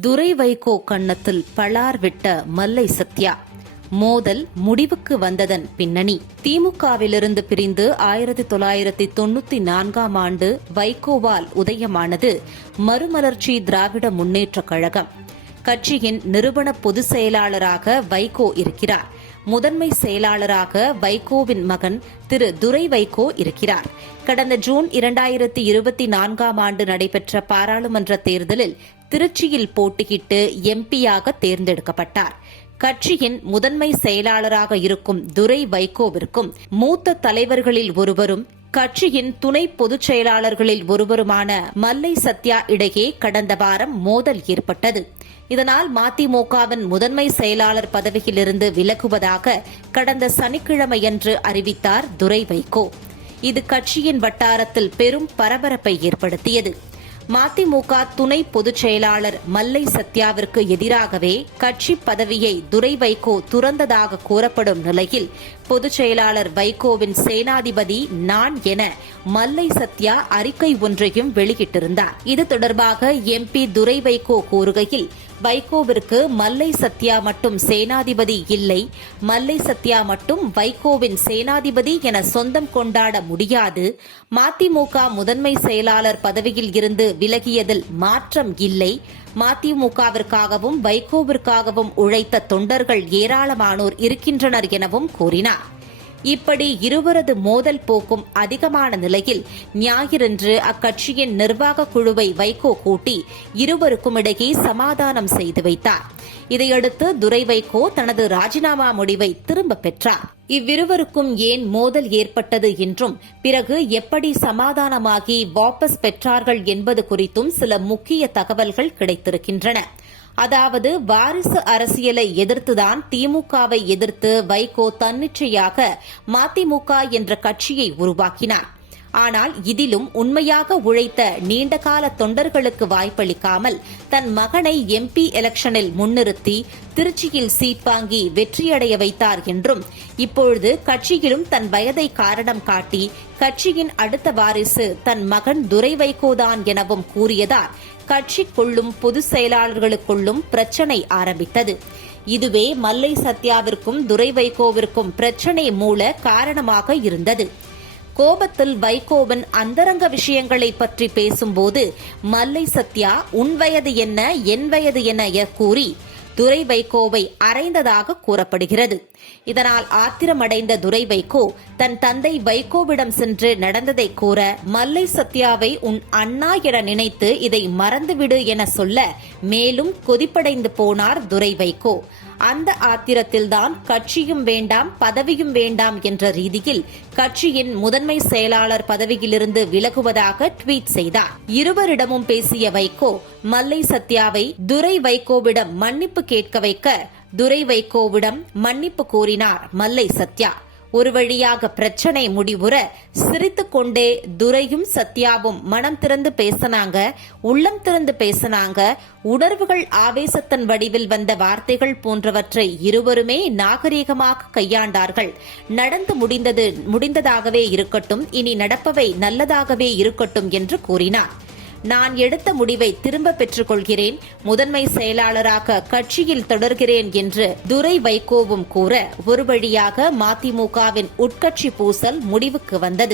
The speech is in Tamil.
துரை வைகோ கன்னத்தில் பளார் விட்ட மல்லை சத்யா. மோதல் முடிவுக்கு வந்ததன் பின்னணி. திமுகவிலிருந்து பிரிந்து ஆயிரத்தி தொள்ளாயிரத்தி தொண்ணூத்தி நான்காம் ஆண்டு வைகோவால் உதயமானது மறுமலர்ச்சி திராவிட முன்னேற்றக் கழகம். கட்சியின் நிறுவன பொதுச் செயலாளராக வைகோ இருக்கிறார். முதன்மை செயலாளராக வைகோவின் மகன் திரு துரை வைகோ இருக்கிறார். கடந்த ஜூன் இரண்டாயிரத்தி இருபத்தி நான்காம் ஆண்டு நடைபெற்ற பாராளுமன்ற தேர்தலில் திருச்சியில் போட்டியிட்டு எம்பியாக தேர்ந்தெடுக்கப்பட்டார். கட்சியின் முதன்மை செயலாளராக இருக்கும் துரை வைகோவிற்கும் மூத்த தலைவர்களில் ஒருவரும் கட்சியின் துணை பொதுச் செயலாளர்களில் ஒருவருமான மல்லை சத்யா இடையே கடந்த வாரம் மோதல் ஏற்பட்டது. இதனால் மதிமுகவின் முதன்மை செயலாளர் பதவியிலிருந்து விலகுவதாக கடந்த சனிக்கிழமையன்று அறிவித்தார் துரை வைகோ இது கட்சியின் வட்டாரத்தில் பெரும் பரபரப்பை ஏற்படுத்தியது. மதிமுக துணை பொதுச் செயலாளர் மல்லை சத்யாவிற்கு எதிராகவே கட்சி பதவியை துரை வைகோ துறந்ததாக கூறப்படும் நிலையில் பொதுச் செயலாளர் வைகோவின் சேனாதிபதி நான் என மல்லை சத்யா அறிக்கை ஒன்றையும் வெளியிட்டிருந்தார். இது தொடர்பாக எம்பி துரை வைகோ கூறுகையில் வைகோவிற்கு மல்லை சத்யா மட்டும் சேனாதிபதி இல்லை. மல்லை சத்யா மட்டும் வைகோவின் சேனாதிபதி என சொந்தம் கொண்டாட முடியாது. மதிமுக முதன்மை செயலாளர் பதவியில் இருந்து விலகியதில் மாற்றம் இல்லை. மதிமுகவிற்காகவும் வைகோவிற்காகவும் உழைத்த தொண்டர்கள் ஏராளமானோர் இருக்கின்றனர் எனவும் கூறினார். இப்படி இருவரது மோதல் போக்கும் அதிகமான நிலையில் ஞாயிறன்று அக்கட்சியின் நிர்வாக குழுவை வைகோ கூட்டி இருவருக்கும் இடையே சமாதானம் செய்து வைத்தார். இதையடுத்து துரை வைகோ தனது ராஜினாமா முடிவை திரும்ப பெற்றார். இவ்விருவருக்கும் ஏன் மோதல் ஏற்பட்டது என்றும் பிறகு எப்படி சமாதானமாகி வாபஸ் பெற்றார்கள் என்பது குறித்தும் சில முக்கிய தகவல்கள் கிடைத்திருக்கின்றன. அதாவது வாரிசு அரசியலை எதிர்த்துதான் திமுகவை எதிர்த்து வைகோ தன்னிச்சையாக மதிமுக என்ற கட்சியை உருவாக்கினார். ஆனால் இதிலும் உண்மையாக உழைத்த நீண்டகால தொண்டர்களுக்கு வாய்ப்பளிக்காமல் தன் மகனை எம்பி எலெக்ஷனில் முன்னிறுத்தி திருச்சியில் சீட் வாங்கி வெற்றியடைய வைத்தார் என்றும் இப்பொழுது கட்சியிலும் தன் வயதை காரணம் காட்டி கட்சியின் அடுத்த வாரிசு தன் மகன் துரை வைகோதான் எனவும் கூறியதால் கட்சிக்குள்ளும் பொதுச் செயலாளர்களுக்குள்ளும் பிரச்சனை ஆரம்பித்தது. இதுவே மல்லை சத்யாவிற்கும் துரை வைகோவிற்கும் பிரச்சனை மூல காரணமாக இருந்தது. கோபத்தில் வைகோவின் அந்தரங்க விஷயங்களை பற்றி பேசும்போது மல்லை சத்யா உன் வயது என்ன என் வயது என கூறி துரை வைகோவை அறைந்ததாக கூறப்படுகிறது. இதனால் ஆத்திரமடைந்த துரை வைகோ தன் தந்தை வைகோவிடம் சென்று நடந்ததை கூற மல்லை சத்யாவை உன் அண்ணா என நினைத்து இதை மறந்துவிடு என சொல்ல மேலும் கொதிப்படைந்து போனார் துரை வைகோ. அந்த ஆத்திரத்தில்தான் கட்சியும் வேண்டாம் பதவியும் வேண்டாம் என்ற ரீதியில் கட்சியின் முதன்மை செயலாளர் பதவியிலிருந்து விலகுவதாக ட்வீட் செய்தார். இருவரிடமும் பேசிய வைகோ மல்லை சத்யாவை துரை வைகோவிடம் மன்னிப்பு கேட்க வைக்க துரை வைகோவிடம் மன்னிப்பு கோரினார் மல்லை சத்யா. ஒரு வழியாக பிரச்சனை முடிவுற சிரித்து கொண்டே துரையும் சத்யாவும் மனம் திறந்து பேசினாங்க உள்ளம் திறந்து பேசினாங்க. உணர்வுகள் ஆவேசத்தன் வடிவில் வந்த வார்த்தைகள் போன்றவற்றை இருவருமே நாகரீகமாக கையாண்டார்கள். நடந்து முடிந்தது முடிந்ததாகவே இருக்கட்டும் இனி நடப்பவை நல்லதாகவே இருக்கட்டும் என்று கூறினார். நான் எடுத்த முடிவை திரும்ப பெற்றுக் கொள்கிறேன் முதன்மை செயலாளராக கட்சியில் தொடர்கிறேன் என்று துரை வைகோவும் கூற ஒரு வழியாக மதிமுகவின் உட்கட்சி பூசல் முடிவுக்கு வந்தது.